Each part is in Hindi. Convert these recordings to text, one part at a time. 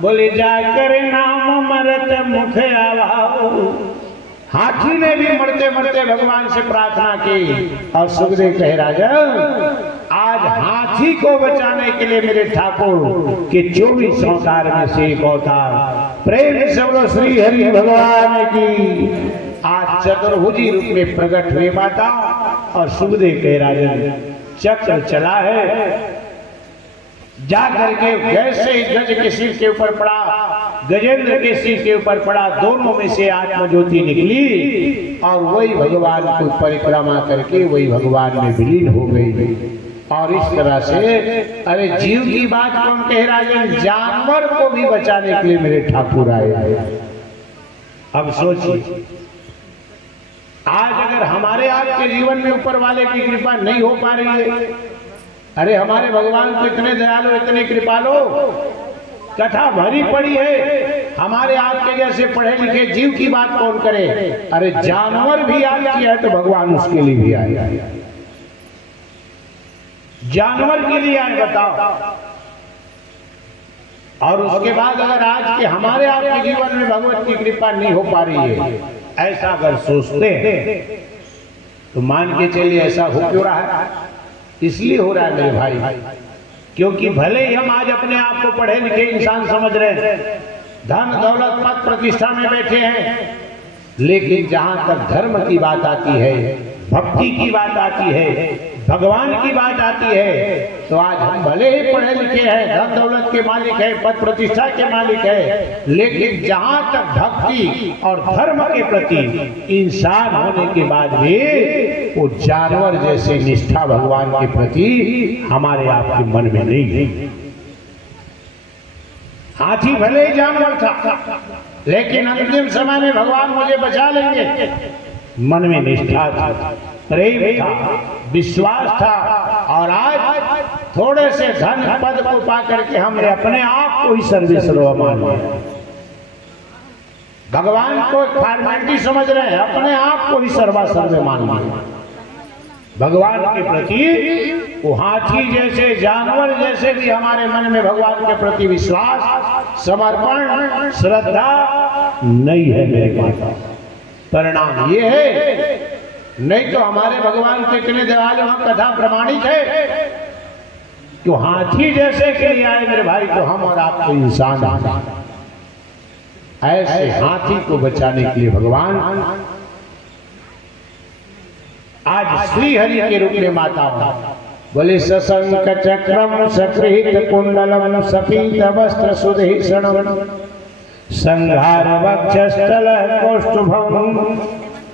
बोले जाकर नाम मरत मुख आवाओ। हाथी ने भी मरते मरते भगवान से प्रार्थना की और सुखदेव कहे राजन आज हाथी को बचाने के लिए मेरे ठाकुर के 24 अवतार में से एक अवतार प्रेम से बोलो श्री हरि भगवान की आज चतुर्भुजी रूप में प्रकट हुए माता। और सुखदेव कहे राजन चक्र चला है जा करके जैसे ही गज के सिर के ऊपर पड़ा गजेंद्र के सिर के ऊपर पड़ा दोनों में से आत्मज्योति निकली और वही भगवान को परिक्रमा करके वही भगवान में विलीन हो गई। और इस तरह से अरे जीव की बात कौन कह राजन जानवर को भी बचाने के लिए मेरे ठाकुर आए। अब सोचिए आज अगर हमारे आपके जीवन में ऊपर वाले की कृपा नहीं हो पा रही है, अरे हमारे भगवान तो इतने दयालु इतने कृपालु कथा भरी पड़ी है, हमारे आपके जैसे पढ़े लिखे जीव की बात कौन करे। अरे जानवर भी याद किया है तो भगवान उसके लिए भी आए, जानवर के लिए आए बताओ। और उसके बाद अगर आज के हमारे आपके जीवन में भगवत की कृपा नहीं हो पा रही है ऐसा अगर सोचते हैं तो मान के चलिए ऐसा हो क्यों रहा है। इसलिए हो रहा है मेरे भाई क्योंकि भले ही हम आज अपने आप को पढ़े लिखे इंसान समझ रहे हैं, धन दौलत पद प्रतिष्ठा में बैठे हैं, लेकिन जहां तक धर्म की बात आती है भक्ति की बात आती है भगवान की बात आती है तो आज हम भले ही पढ़े लिखे हैं धन दौलत के मालिक है पद प्रतिष्ठा के मालिक है, लेकिन जहां तक भक्ति और धर्म के प्रति इंसान होने के बाद भी वो जानवर जैसे निष्ठा भगवान के प्रति हमारे आपके मन में नहीं है। हाथी भले ही जानवर था लेकिन अंतिम समय में भगवान मुझे बचा लेंगे, मन में निष्ठा था प्रेम था विश्वास था। और आज थोड़े से धन पद को पा करके हमने अपने आप को ही सर्वेश्वर मान लिया, भगवान को फॉर्मेलिटी समझ रहे हैं, अपने आप को ही सर्वासर्व मान लिया। भगवान के प्रति वो हाथी जैसे जानवर जैसे भी हमारे मन में भगवान के प्रति विश्वास समर्पण श्रद्धा नहीं है मेरे माता। परिणाम ये है नहीं तो हमारे भगवान के इतने दयालु हम कथा प्रमाणित है कि हाथी जैसे के लिए आए मेरे भाई तो हम और आप तो इंसान ऐसे हाथी को बचाने के लिए भगवान आज श्री हरि के रूप में माता बोले सशंक चक्रम सकृत कुंडलम सपीत वस्त्र सुधीषणम संहार वक्षस्थल कौस्तुभम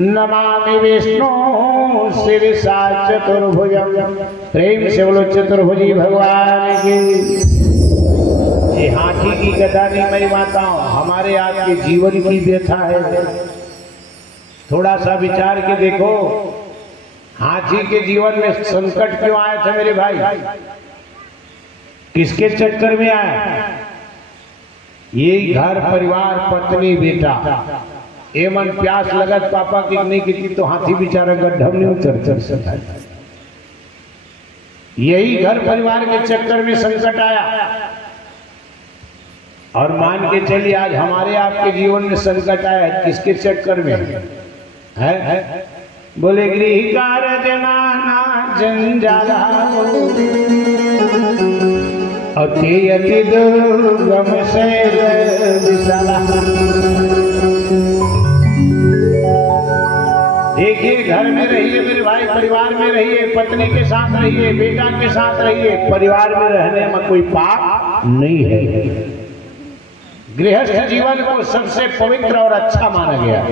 नमामि विष्णु शिरसा चतुर्भुजम। प्रेम से बोलो चतुर्भुजी भगवान की। ये हाथी की कथा नहीं मेरी माताओं हमारे आपके जीवन की व्यथा है। थोड़ा सा विचार के देखो हाथी के जीवन में संकट क्यों आए थे मेरे भाई, किसके चक्कर में आए। यही घर परिवार पत्नी बेटा एमन प्यास लगत पापा की नहीं की तो हाथी बेचारा गड्ढा नहीं उतर सकता। यही घर परिवार के चक्कर में संकट आया। और मान के चलिए आज हमारे आपके जीवन में संकट आया है किसके चक्कर में है? बोले गृह कार्य नाना जंजाल अति अति दुर्गम से विशाला। देखिए घर में रहिए मेरे भाई परिवार में रहिए पत्नी के साथ रहिए बेटा के साथ रहिए, परिवार में रहने में कोई पाप नहीं है। गृहस्थ जीवन को सबसे पवित्र और अच्छा माना गया।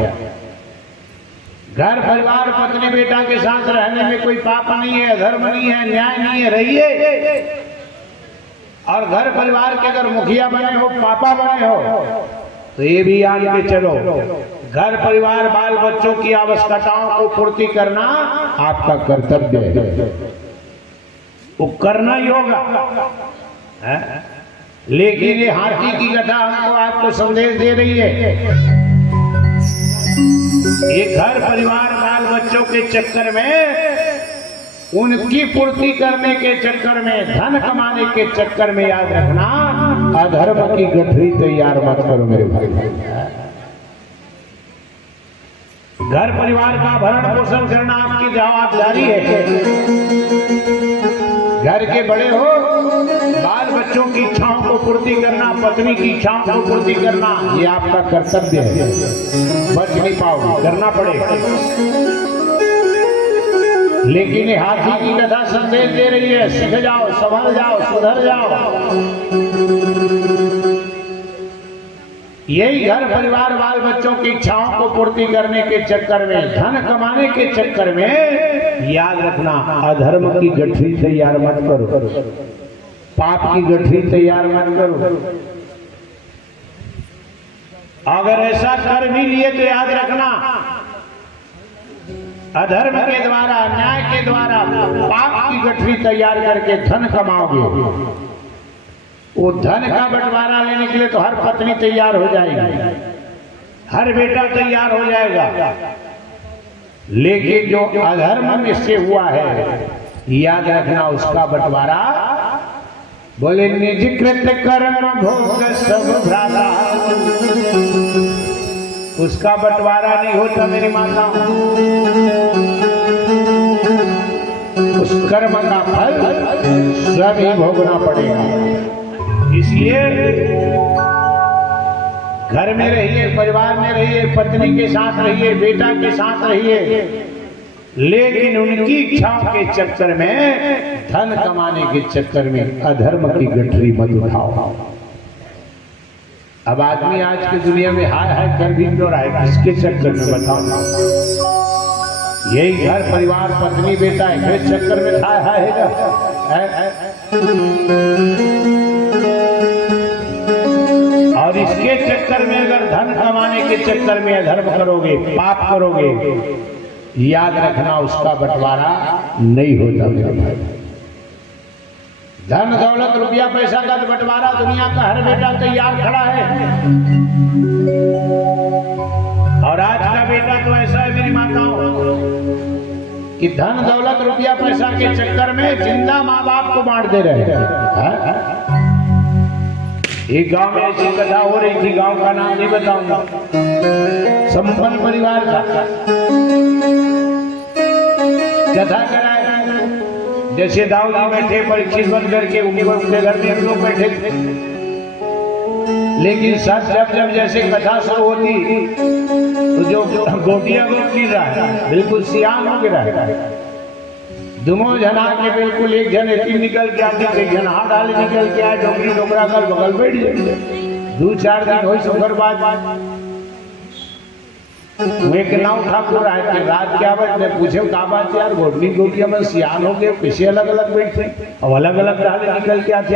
घर परिवार पत्नी बेटा के साथ रहने में कोई पाप नहीं है धर्म नहीं है न्याय नहीं है, रहिए। और घर परिवार के अगर मुखिया बने हो पापा बने हो तो ये भी याद के चलो घर परिवार बाल बच्चों की आवश्यकताओं को पूर्ति करना आपका कर्तव्य है, वो करना ही होगा। लेकिन ये हाथी की कथा हमको आपको संदेश दे रही है। ये घर परिवार बाल बच्चों के चक्कर में उनकी पूर्ति करने के चक्कर में धन कमाने के चक्कर में याद रखना अधर्म की गठरी तैयार मत करो मेरे भाई। घर परिवार का भरण पोषण करना आपकी जवाबदारी है। घर के बड़े हो, बाल बच्चों की इच्छाओं को पूर्ति करना, पत्नी की इच्छाओं को पूर्ति करना, ये आपका कर्तव्य है। बच नहीं पाओगे, करना पड़ेगा। लेकिन ये हाथी की कथा संदेश दे रही है, सीख जाओ, संभल जाओ, सुधर जाओ। यही घर परिवार बाल बच्चों की इच्छाओं को पूर्ति करने के चक्कर में, धन कमाने के चक्कर में, याद रखना अधर्म की गठरी तैयार मत करो, पाप की गठरी तैयार मत करो। अगर ऐसा कर भी लिए तो याद रखना अधर्म के द्वारा, अन्याय के द्वारा पाप की गठरी तैयार करके धन कमाओगे। वो धन का बंटवारा लेने के लिए तो हर पत्नी तैयार हो जाएगी, हर बेटा तैयार हो जाएगा। लेकिन जो अधर्म में से हुआ है, याद रखना उसका बंटवारा, बोले निज कृत कर्म भोग सब भ्राता, उसका बंटवारा नहीं होता मेरी माता। उस कर्म का फल स्वयं ही भोगना पड़ेगा। इसलिए घर में रहिए, परिवार में रहिए, पत्नी के साथ रहिए, बेटा के साथ रहिए, लेकिन उनकी इच्छाओं के चक्कर में, धन कमाने के चक्कर में अधर्म की गठरी मत उठाओ। अब आदमी आज की दुनिया में हाय हाय कर भी क्यों रहा है, किसके चक्कर में बताओ? यही घर परिवार पत्नी बेटा है, चक्कर में हाय हाय है। और इसके चक्कर में अगर धन कमाने के चक्कर में अधर्म करोगे, पाप करोगे, याद रखना उसका बंटवारा नहीं होता मेरे भाई। धन दौलत रुपया पैसा का बंटवारा दुनिया का हर बेटा तैयार खड़ा है। और आज का बेटा तो ऐसा है मेरी माताओं कि धन दौलत रुपया पैसा के चक्कर में जिंदा माँ बाप को बांट दे रहे हैं। एक गांव में ऐसी कथा हो रही थी, गांव का नाम नहीं बताऊंगा, संपन्न परिवार का कथा कराए। जैसे दाऊ जी बैठे परीक्षित बन करके, उनके घर में हम लोग बैठे थे। लेकिन सब जब जैसे कथा शुरू होती तो जो गोटियां गोटी रहा है बिल्कुल सियान हो गिरा है। दोनों जना के बिल्कुल एक जन एती निकल के आती, एक जन हाथ डाले निकल के आए, डोकरी डोकरा कल बगल बैठ जाए। 2-4 दिन हुई सुखर बाद एक नाव ठाकुर आए कि रात क्या बात, मैं पूछे का बात यार, गोटनी गोटियां में सियान हो गए, पीछे अलग अलग बैठे और अलग अलग डाले निकल के आते।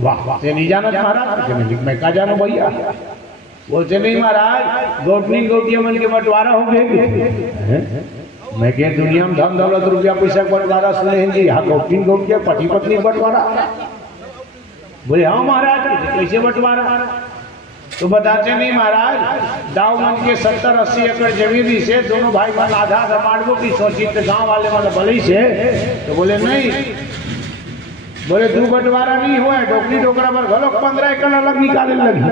वाह वाह, नहीं जाना महाराज, मैं क्या जानू भैया। बोलते नहीं महाराज, गोटनी गोटियां मन के बंटवारा हो गए। मैं कह दुनिया में धन दौलत रुपया पैसा बंटवारा सुने हैं जी, हाँ गोटनी गोटियां पति पत्नी बंटवारा। बोले हाँ महाराज, कैसे बंटवारा? तो बताते नहीं महाराज, दाऊ मन के 70-80 एकड़ जमीन से दोनों भाई मन आधा आधा बांटो की सोची, तो गाँव वाले मतलब बलई से। तो बोले नहीं, बोले 2 बंटवारा नहीं हुआ है, डोकरी डोकरा पर घलो 15 एकड़ अलग निकाले लगी।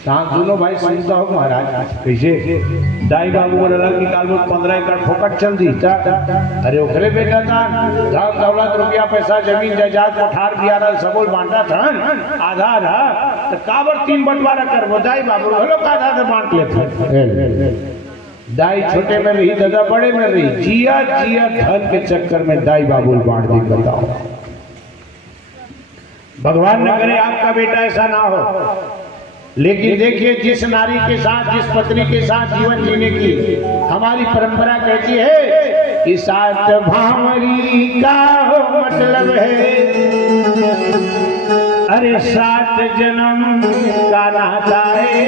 शाम दोनों भाई सुनता हो महाराज, कैसे दाई बाबू और अलग निकालो, 15 एकड़ फोकट चल दी। अरे ओखरे बेटा था, धन दौलत रुपया पैसा जमीन जायदाद कोठार बियारा सबोल बांटा था आधा आधा, तो काबर 3 बंटवारा करबो? दाई बाबू लोग आधा से बांट लेते। दाई छोटे में रही, दादा बड़े में रही, जिया जिया धन के चक्कर में दाई बाबू बांट दी। बताओ, भगवान न करे आपका बेटा ऐसा ना हो। लेकिन देखिए, जिस नारी के साथ, जिस पत्नी के साथ जीवन जीने की हमारी परंपरा कहती है कि सात भावरी का हो मतलब है, अरे 7 जन्म का नाता है।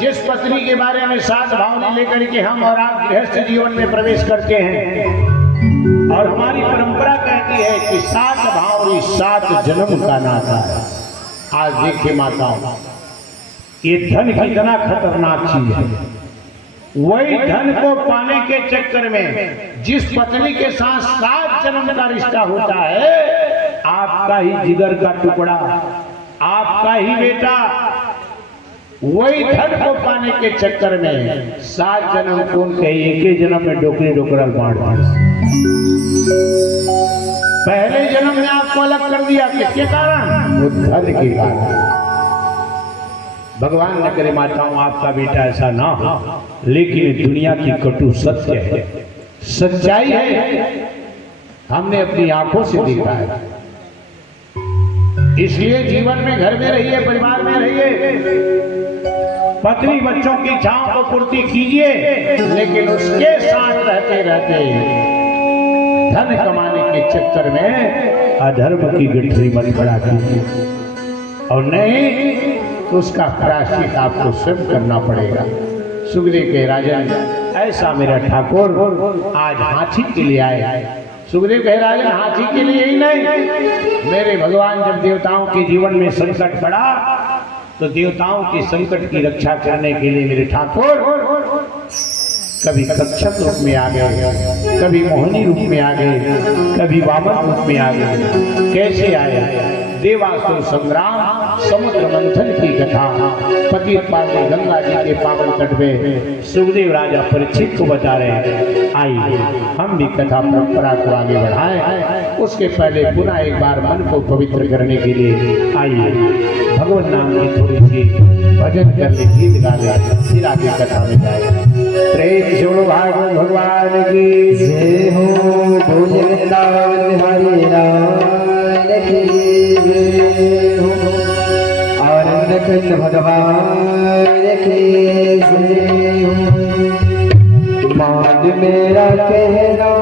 जिस पत्नी के बारे में 7 भावनी लेकर के हम और आप गृहस्थ जीवन में प्रवेश करते हैं, और हमारी परंपरा कहती है कि 7 भावरी 7 जन्म का नाता है। आज देखिए माताओं, ये धन कितना खतरनाक चीज है। वही धन को पाने के चक्कर में जिस पत्नी के साथ 7 जन्म का रिश्ता होता है, आपका ही जिगर का टुकड़ा, आपका ही बेटा, वही धन को पाने के चक्कर में 7 जन्म कौन कहे, एक ही जन्म में डोकरी डोकरल बांट दिया। पहले जन्म में आपको अलग कर दिया, किसके कारण? वो धन के कारण। भगवान न करे माताओं आपका बेटा ऐसा ना हो, लेकिन दुनिया की कटु सत्य है, सच्चाई है, हमने अपनी आंखों से देखा है। इसलिए जीवन में घर में रहिए, परिवार में रहिए, पत्नी बच्चों की इच्छाओं को पूर्ति कीजिए, लेकिन उसके साथ रहते रहते धन कमाने के चक्कर में अधर्म की गठरी मत खड़ा कीजिए, और नहीं तो उसका प्रायश्चित आपको स्वयं करना पड़ेगा। सुखदेव के राजन, ऐसा मेरा ठाकुर आज हाथी के लिए आए। सुखदेव कहे राजन, हाथी के लिए ही नहीं, मेरे भगवान जब देवताओं के जीवन में संकट पड़ा तो देवताओं के संकट की रक्षा करने के लिए मेरे ठाकुर कभी कच्छप रूप में आ गए, कभी मोहिनी रूप में आ गए, कभी वामन रूप में आ गए। कैसे आए? देवासुर संग्राम, समुद्र मंथन की कथा पतित पावन गंगा जी के पावन तट पे सुखदेव राजा परीक्षित को बता रहे हैं। आइए हम भी कथा परंपरा को आगे बढ़ाएं। उसके पहले पुनः एक बार मन को पवित्र करने के लिए आइए भगवान नाम की थोड़ी सी भजन कर ले, गीत गा ले, फिर आगे कथा में जाए। प्रेम से भागवत भगवान की जय हो, बोले वृंदावन हरि राम की जय हो, आनंद खंड भगवान की जय हो। मान मेरा कहना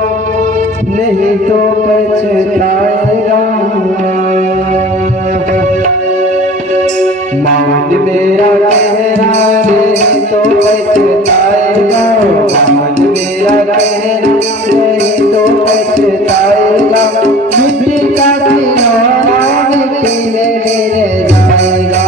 नहीं तो पछताएगा, मान मेरा कहना नहीं तो पछताएगा, मान मेरा कहना नहीं तो पछताएगा। मिट्टी का खिलौना मिट्टी में मिल जाएगा,